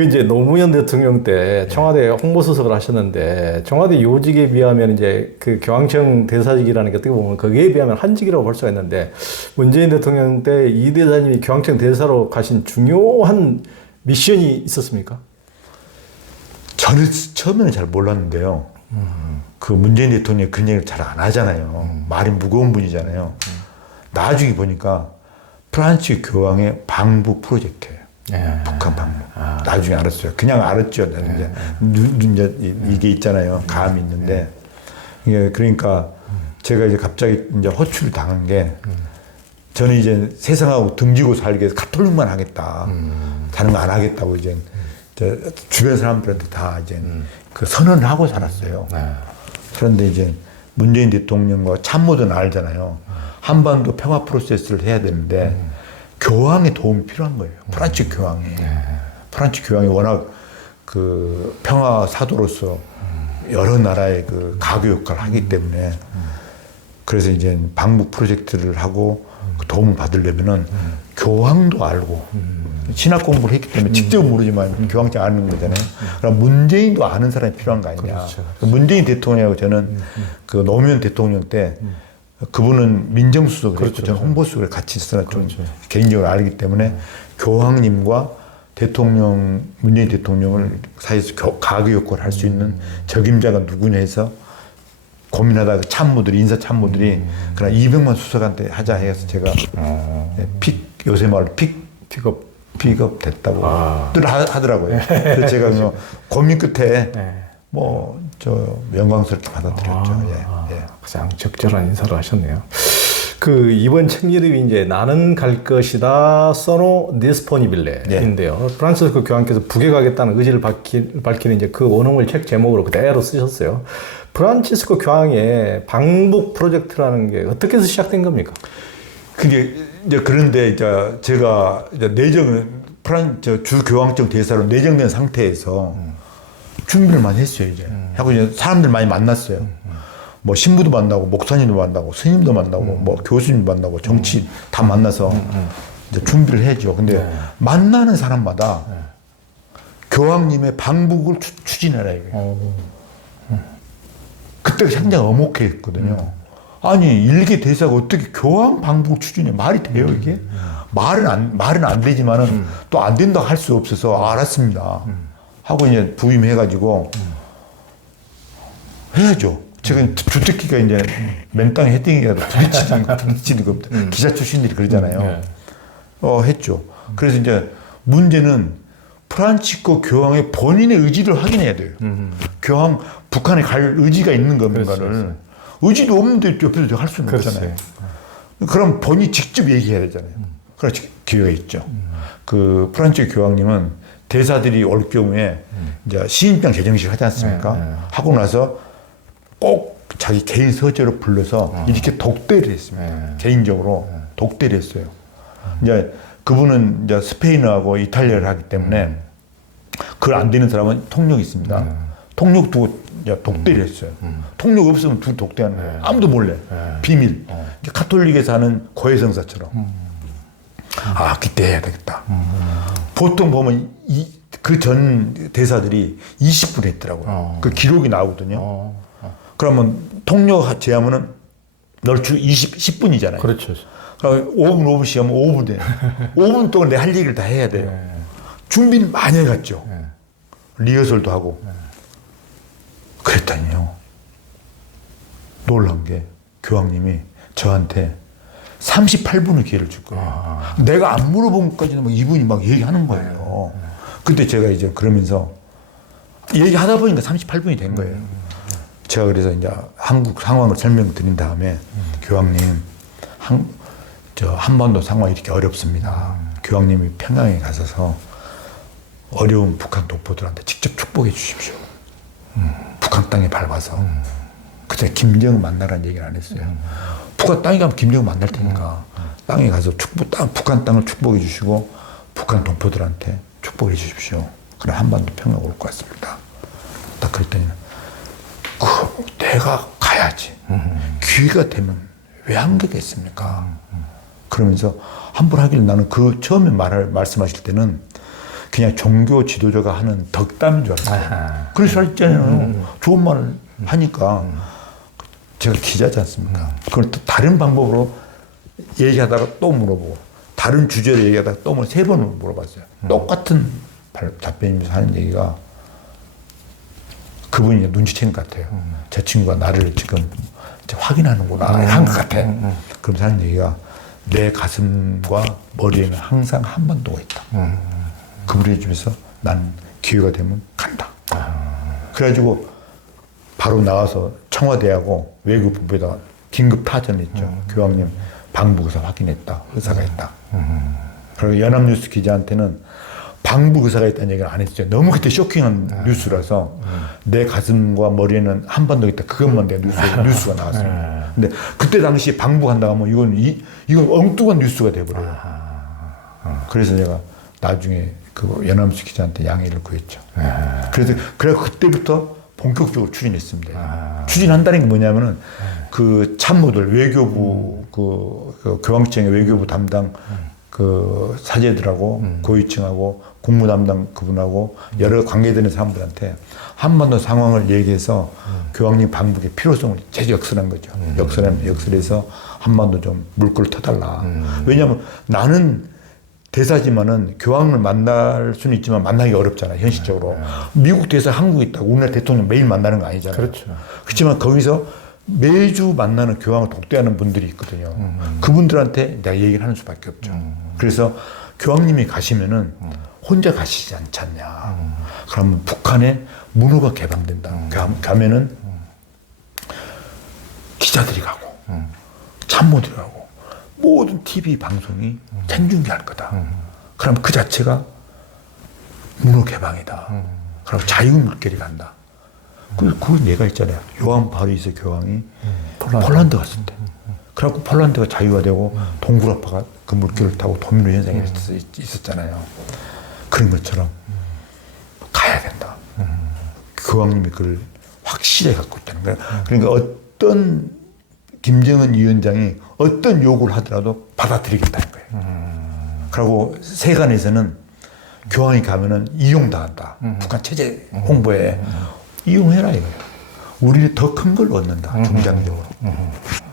그 이제 노무현 대통령 때 청와대 홍보수석을 하셨는데 청와대 요직에 비하면 이제 그 교황청 대사직이라는 게 어떻게 보면 거기에 비하면 한직이라고 볼 수가 있는데 문재인 대통령 때 이 대사님이 교황청 대사로 가신 중요한 미션이 있었습니까? 저는 처음에는 잘 몰랐는데요. 그 문재인 대통령이 그런 얘기를 잘 안 하잖아요. 말이 무거운 분이잖아요. 나중에 보니까 프란치 교황의 방부 프로젝트 예요. 예. 북한 방부. 나중에 알았어요. 그냥 알았죠. 나는 이제, 눈, 눈, 이제 이- 이게 있잖아요. 감이 있는데. 이게 그러니까 제가 이제 갑자기 이제 호출을 당한 게 저는 이제 세상하고 등지고 살기 위해서 가톨릭만 하겠다. 다른 거 안 하겠다고 이제 저 주변 사람들한테 다 이제 그 선언을 하고 살았어요. 네. 그런데 이제 문재인 대통령과 참모들은 알잖아요. 한반도 평화 프로세스를 해야 되는데 교황의 도움이 필요한 거예요. 프란치 교황이. 프란치 교황이 워낙 그 평화 사도로서 여러 나라의 그 가교 역할을 하기 때문에 그래서 이제 방북 프로젝트를 하고 그 도움을 받으려면은 교황도 알고 신학 공부를 했기 때문에 직접 모르지만 교황청 아는 거잖아요. 그럼 문재인도 아는 사람이 필요한 거 아니냐. 그렇죠. 문재인 대통령하고 저는 그 노무현 대통령 때 그분은 민정수석을 그렇죠. 했고 저는 홍보수석을 같이 있어서 좀 개인적으로 알기 때문에 교황님과 대통령 문재인 대통령을 사이에서 교- 가교 역할을 할 수 있는 적임자가 누구냐 해서 고민하다가 참모들이 인사 참모들이 그냥 200만 수석한테 하자 해서 제가 네, 픽 요새 말로 픽 픽업. 픽업 됐다고 아. 늘 하- 하더라고요. 그래서 제가 뭐 고민 끝에 네. 뭐저 영광스럽게 받아들였죠. 아, 예, 예. 가장 적절한 인사를 하셨네요. 그 이번 책 이름이 이제 나는 갈 것이다 써노 디스포니빌레인데요. 프란시스코 교황께서 북에 가겠다는 의지를 밝히, 밝히는 이제 그 원어물 책 제목으로 그대로 쓰셨어요. 프란치스코 교황의 방북 프로젝트라는 게 어떻게 해서 시작된 겁니까? 그게 이제 그런데 이제 제가 이제 내정을 프란 저주 교황청 대사로 내정된 상태에서 준비를 많이 했어요 이제. 하고 이제 사람들 많이 만났어요. 뭐 신부도 만나고 목사님도 만나고 스님도 만나고 뭐 교수님도 만나고 정치 다 만나서 이제 준비를 해죠. 근데 만나는 사람마다 교황님의 방북을 추, 추진해라 이게. 그때 상당히 어목했거든요. 아니 일개 대사가 어떻게 교황 방북 추진해? 말이 돼요 이게? 말은 안 말은 안 되지만은 또 안 된다 할 수 없어서 알았습니다. 하고 이제 부임해가지고 해야죠. 지금 주특기가 이제 맨땅에 헤딩이라도 부딪히는 거, 부딪히는 거 기자 출신들이 그러잖아요. 네. 어 했죠. 그래서 이제 문제는 프란치스코 교황의 본인의 의지를 확인해야 돼요. 교황 북한에 갈 의지가 있는 그렇죠, 건가를 의지도 없는데 옆에서 할 수는 그렇지. 없잖아요. 그럼 본인이 직접 얘기해야 되잖아요. 그래서 기회가 있죠. 그 프란치 교황님은 대사들이 올 경우에 이제 시인병 제정식 하지 않습니까? 네, 네. 하고 나서 꼭 자기 개인 서재로 불러서 이렇게 독대를 했습니다. 네. 개인적으로 독대를 했어요. 이제 그분은 이제 스페인어하고 이탈리아를 하기 때문에 그걸 안 되는 사람은 통역이 있습니다. 통역 두고 이제 독대를 했어요. 통역 없으면 두 독대하는 거예요. 아무도 몰래. 비밀. 이제 카톨릭에서 하는 고해성사처럼. 아, 그때 해야 되겠다. 보통 보면 그전 대사들이 20분 했더라고요. 어. 그 기록이 나오거든요. 어, 그러면 통역 제하면은 널주 20, 10분이잖아요. 그렇죠. 그럼 5분, 5분씩 하면 5분 돼요. 5분 동안 내 할 얘기를 다 해야 돼요. 준비는 많이 해갔죠. 리허설도 하고. 그랬더니요. 놀란 게 교황님이 저한테 38분의 기회를 줄 거예요. 내가 안 물어본 것까지는 막 이분이 막 얘기하는 거예요. 그때 제가 이제 그러면서 얘기하다 보니까 38분이 된 거예요. 제가 그래서 이제 한국 상황을 설명드린 다음에 교황님, 한, 저 한반도 상황이 이렇게 어렵습니다. 교황님이 평양에 가셔서 어려운 북한 독보들한테 직접 축복해 주십시오. 북한 땅에 밟아서. 그때 김정은 만나라는 얘기를 안 했어요. 북한 땅에 가면 김정은 만날 테니까 땅에 가서 축복, 땅, 북한 땅을 축복해 주시고 북한 동포들한테 축복해 주십시오. 그럼 한반도 평양 올것 같습니다. 딱 그랬더니 그 내가 가야지. 기회가 되면 왜 안 가겠습니까? 그러면서 함부로 하길 나는 그 처음에 말을 말씀하실 때는 그냥 종교 지도자가 하는 덕담인 줄 알았어요. 아하. 그럴 수 있잖아요. 좋은 말을 하니까 제가 기자지 않습니까? 그걸 또 다른 방법으로 얘기하다가 또 물어보고 다른 주제로 얘기하다가 또뭐세 번을 물어봤어요. 똑같은 발- 답변이면서 하는 얘기가 그분이 눈치챈 것 같아요. 제 친구가 나를 지금 확인하는구나 한것 같아. 그러면서 하는 얘기가 내 가슴과 머리에는 항상 한반도가 있다. 그분의 집에서 난 기회가 되면 간다. 그래가지고 바로 나와서 청와대하고 외교부에다 긴급 타전했죠. 교황님 방북 의사 확인했다. 의사가 있다. 그리고 연합뉴스 기자한테는 방북 의사가 있다는 얘기를 안 했죠. 너무 그때 쇼킹한 뉴스라서 내 가슴과 머리에는 한반도가 있다. 그것만 내가 뉴스, 뉴스가 나왔습니다. 근데 그때 당시 방북한다고 하면 이건 이, 이건 엉뚱한 뉴스가 돼버려요. 그래서 제가 나중에 그 연합뉴스 기자한테 양해를 구했죠. 그래서 그래 그때부터 본격적으로 추진했습니다. 추진한다는 게 뭐냐면은 그 참모들 외교부 그, 그 교황청의 외교부 담당 그 사제들하고 고위층하고 국무 담당 그분하고 여러 관계되는 사람들한테 한반도 상황을 얘기해서 교황님 방북의 필요성을 재역설한 거죠. 역설한 역설해서 한반도 좀 물꼬를 터달라. 왜냐하면 나는 대사지만은 교황을 만날 수는 있지만 만나기 어렵잖아요 현실적으로. 미국 대사 한국에 있다고 우리나라 대통령 매일 만나는 거 아니잖아요. 그렇죠. 그렇지만 거기서 매주 만나는 교황을 독대하는 분들이 있거든요 그분들한테 내가 얘기를 하는 수밖에 없죠 그래서 교황님이 가시면은 혼자 가시지 않지 않냐 그러면 북한에 문호가 개방된다 가- 가면은 기자들이 가고 참모들이 가고 모든 TV 방송이 생중계할 거다. 그럼 그 자체가 문호 개방이다. 그럼 자유 물결이 간다. 그, 그 얘가 있잖아요. 요한 바리스 교황이 폴란드. 갔을 때. 그래갖고 폴란드가 자유가 되고 동굴아파가 그 물결을 타고 도미노 현상이 있- 있었잖아요. 그런 것처럼 가야 된다. 교황님이 그걸 확실히 갖고 있다는 거예요. 그러니까 어떤 김정은 위원장이 어떤 요구를 하더라도 받아들이겠다는 거예요. 그리고 세간에서는 교황이 가면은 이용당한다. 북한 체제 홍보에 이용해라 이거예요. 우리는 더큰 걸 얻는다. 중장기적으로.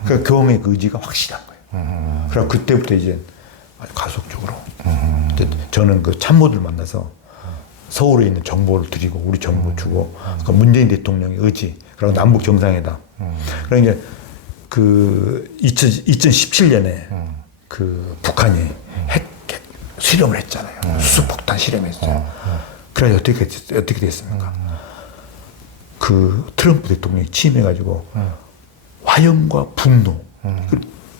그러니까 교황의 그 의지가 확실한 거예요. 그리고 그때부터 이제 아주 가속적으로. 저는 그 참모들 만나서 서울에 있는 정보를 드리고 우리 정보 주고 그 문재인 대통령의 의지 그리고 남북 정상회담. 그러니까 이제 그 2000, 2017년에 그 북한이 핵, 핵 실험을 했잖아요. 수소폭탄 실험했어요. 그래서 어떻게 됐- 어떻게 됐습니까 그 트럼프 대통령이 취임해가지고 화염과 분노 그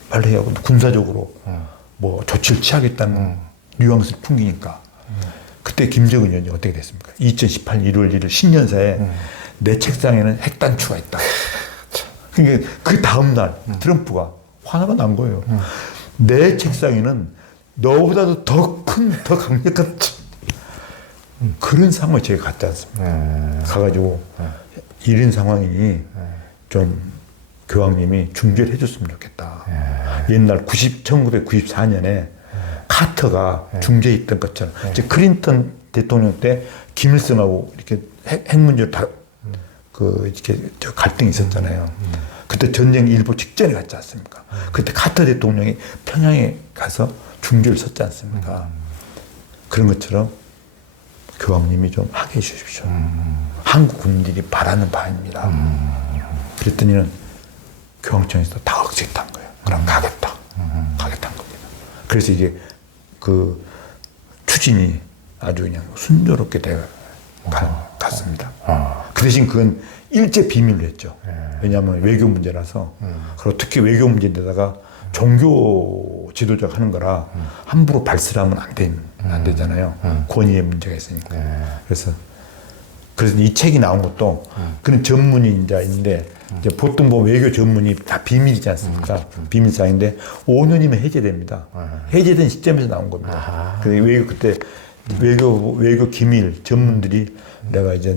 발휘하고 군사적으로 뭐 조치를 취하겠다는 뉘앙스를 풍기니까. 그때 김정은 위원장이 어떻게 됐습니까? 2018 1월 1일 신년사에 내 책상에는 핵단추가 있다. 그러니까 그 다음날 트럼프가 화가 난 거예요. 내 책상에는 너보다도 더 큰, 더 강력한 치- 그런 상황을 제가 갔지 않습니까? 가가지고 이런 상황이니 좀 교황님이 중재를 해줬으면 좋겠다. 옛날 90, 1994년에 카터가 중재했던 것처럼. 이제 클린턴 대통령 때 김일성하고 이렇게 핵, 핵 문제로 다, 그, 이렇게 저 갈등이 있었잖아요. 그때 전쟁 일보 직전에 갔지 않습니까? 그때 카터 대통령이 평양에 가서 중재를 섰지 않습니까? 그런 것처럼 교황님이 좀 하게 해주십시오. 한국 국민들이 바라는 바입니다. 그랬더니는 교황청에서 다 억색한 거예요. 그럼 가겠다. 가겠다는 겁니다. 그래서 이게 그 추진이 아주 그냥 순조롭게 돼 가- 갔습니다. 그 대신 그건 일제 비밀로 했죠. 왜냐하면 외교 문제라서 그리고 특히 외교 문제인데다가 종교 지도자가 하는 거라 함부로 발설하면 안, 된, 안 되잖아요. 권위의 문제가 있으니까. 그래서 그래서 이 책이 나온 것도 그런 전문인자인데 이제 보통 뭐 외교 전문이 다 비밀이지 않습니까? 비밀사인데 5년이면 해제됩니다. 해제된 시점에서 나온 겁니다. 그래서 외교 그때 외교 외교 기밀 전문들이 내가 이제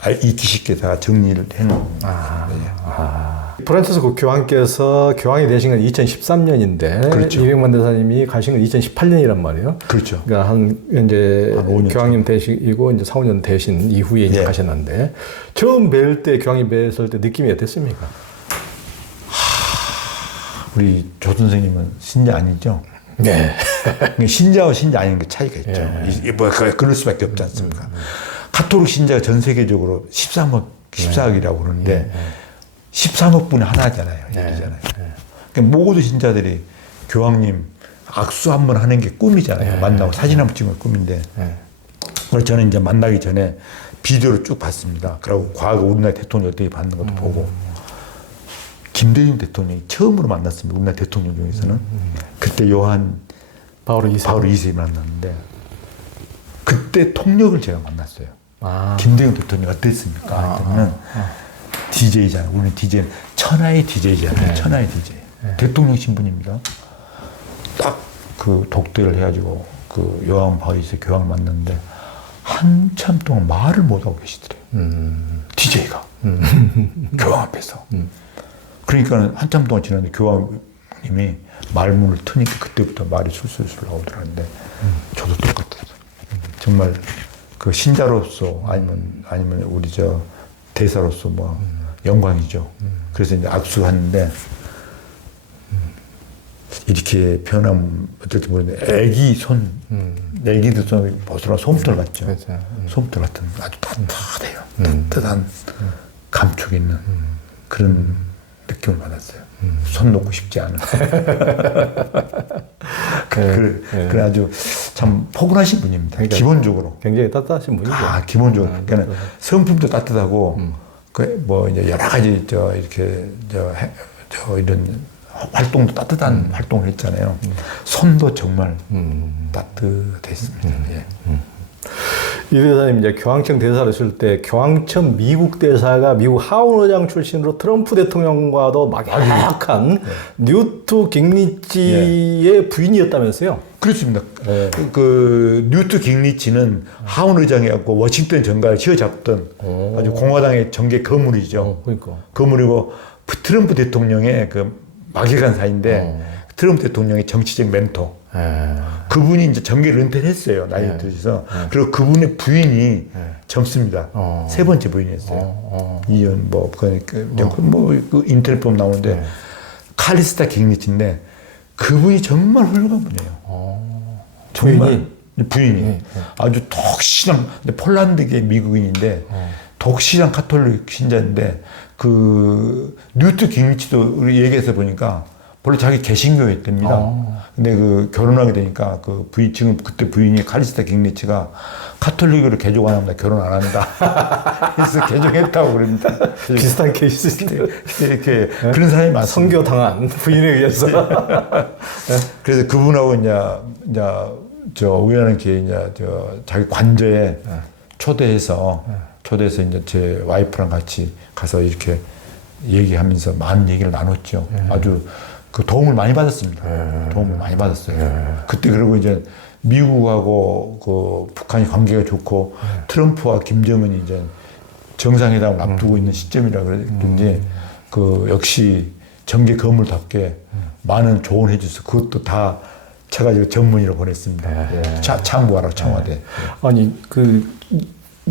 알- 읽기 쉽게 다 정리를 해놓은 거예요. 프란치스코 교황께서 교황이 되신 건 2013년인데 그렇죠. 이백만 대사님이 가신 건 2018년이란 말이에요. 그렇죠. 그러니까 한 이제 한 5년 교황님 되시고 이제 4, 5년 되신 이후에 이제 예. 가셨는데 처음 뵐 때 교황이 뵀을 때 느낌이 어땠습니까? 우리 조 선생님은 신자 아니죠? 네. 그러니까 신자와 신자 아닌 게 차이가 있죠. 이- 뭐 그- 그럴 수밖에 없지 않습니까? 카톨릭 신자가 전 세계적으로 13억 14억이라고 그러는데 13억 분의 하나잖아요. 얘기잖아요. 그러니까 모든 신자들이 교황님 악수 한 번 하는 게 꿈이잖아요. 만나고 사진 한 번 찍으면 꿈인데. 네. 그래서 저는 이제 만나기 전에 비디오를 쭉 봤습니다. 그리고 과거 우리나라 대통령 어떻게 받는 것도 보고. 김대중 대통령이 처음으로 만났습니다. 우리나라 대통령 중에서는. 그때 요한 바로 이 바로 2세를 만났는데 그때 통역을 제가 만났어요. 아. 김대중 대통령이 어땠습니까? 그러면 DJ잖아요. 우리는 DJ 천하의 DJ잖아요. 천하의 DJ. 대통령 신분입니다. 딱 그 독대를 해가지고 그 요한 바이스 교황 만났는데 한참 동안 말을 못 하고 계시더래요. DJ가. 교황 앞에서. 그러니까 한참 동안 지났는데 교황님이 말문을 트니까 그때부터 말이 술술술 나오더라는데 저도 똑같았어요. 정말 그 신자로서 아니면 아니면 우리 저 대사로서 뭐 영광이죠. 그래서 이제 악수하는데 이렇게 변함 어떨지 모르는데 애기 손, 애기들 손 보스라 솜털 같죠. 그렇죠. 솜털 같은 아주 따뜻해요. 따뜻한 감촉 있는 그런 느낌을 받았어요. 손 놓고 싶지 않은. 그, 그, 그래 아주 참 포근하신 분입니다. 기본적으로. 굉장히 따뜻하신 분이죠. 아, 기본적으로. 그러니까 성품도 따뜻하고, 그, 뭐, 이제 여러 가지, 저, 이렇게, 저, 해- 저, 이런 활동도 따뜻한 활동을 했잖아요. 손도 정말 따뜻했습니다. 예. 이 대사님 이제 교황청 대사를 했을 때 교황청 미국 대사가 미국 하원 의장 출신으로 트럼프 대통령과도 막약한 뉴트 깅리치의 부인이었다면서요? 그렇습니다. 그, 그 뉴트 깅리치는 하원 의장이었고 워싱턴 정가를 쥐어잡던 아주 공화당의 정계 거물이죠. 어, 그러니까. 거물이고 트럼프 대통령의 그 막역한 사이인데 트럼프 대통령의 정치적 멘토. 예. 그분이 이제 정계를 은퇴했어요. 나이 들어서. 그리고 그분의 부인이 젊습니다. 어. 세 번째 부인이었어요. 어. 이연 뭐, 그, 그, 뭐그 인터넷 보면 나오는데 칼리스타 깅리치인데 그분이 정말 훌륭한 분이에요. 어. 정말 부인이 아주 독실한 근데 폴란드계 미국인인데 독실한 카톨릭 신자인데 그 뉴트 깅리치도 우리 얘기해서 보니까 원래 자기 개신교였답니다. 근데 그 결혼하게 되니까 그 부인 지금 그때 부인이 카리스타 깅리치가 카톨릭으로 개종 안 합니다. 결혼 안 한다. 그래서 개종했다고 그럽니다. 비슷한 케이스인데요. 이렇게 그런 사람이 많습니다. 선교 당한 부인에 의해서. 그래서 그분하고 이제 이제 저 우연한 기회에 이제 저 자기 관저에 초대해서 초대해서 이제 제 와이프랑 같이 가서 이렇게 얘기하면서 많은 얘기를 나눴죠. 아주 그 도움을 많이 받았습니다. 도움을 많이 받았어요. 그때 그리고 이제 미국하고 그 북한이 관계가 좋고 트럼프와 김정은이 이제 정상회담을 앞두고 있는 시점이라 그런지 그 역시 정계 거물답게 많은 조언해 주셔서 그것도 다 쳐가지고 전문의로 보냈습니다. 차, 참고하라고 청와대. 아니 그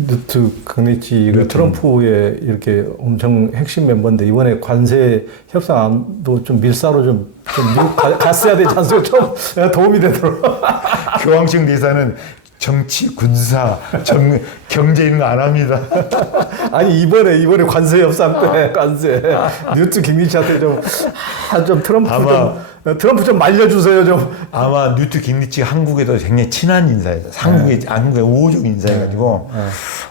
뉴트 강리치가 트럼프의 이렇게 엄청 핵심 멤버인데 이번에 관세 협상도 좀 밀사로 좀, 좀 미국 가, 갔어야 되지 않습니까? 좀 도움이 되도록. 교황청 대사는 정치, 군사, 정, 경제 이런 거 안 합니다. 아니 이번에 이번에 관세 협상 때 관세 뉴트 김리치한테 좀, 아, 좀 트럼프 아마- 좀 트럼프 좀 말려주세요 좀. 아마 뉴트 깅리치가 한국에도 굉장히 친한 인사예요. 한국의, 한국의 우호적 인사해가지고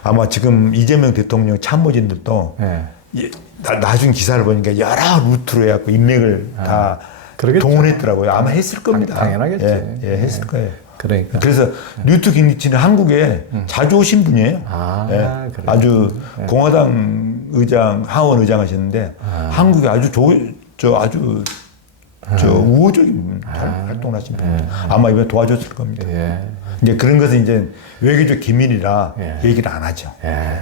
아마 지금 이재명 대통령 참모진들도 네. 예, 나, 나중 기사를 보니까 여러 루트로 해갖고 인맥을 다 그러겠죠. 동원했더라고요. 아마 했을 겁니다. 당 연하겠지. 예, 예, 했을 거예요. 그러니까. 그래서 뉴트 깅리치는 한국에 자주 오신 분이에요. 아, 예, 그래요? 아주 공화당 의장, 하원 의장 하셨는데 한국에 아주 조, 저 아주 저 우호적인 활- 활동을 하신 분이에요. 아마 이번에 도와줬을 겁니다. 예. 이제 그런 것은 이제 외교적 기밀이라 예. 얘기를 안 하죠. 예.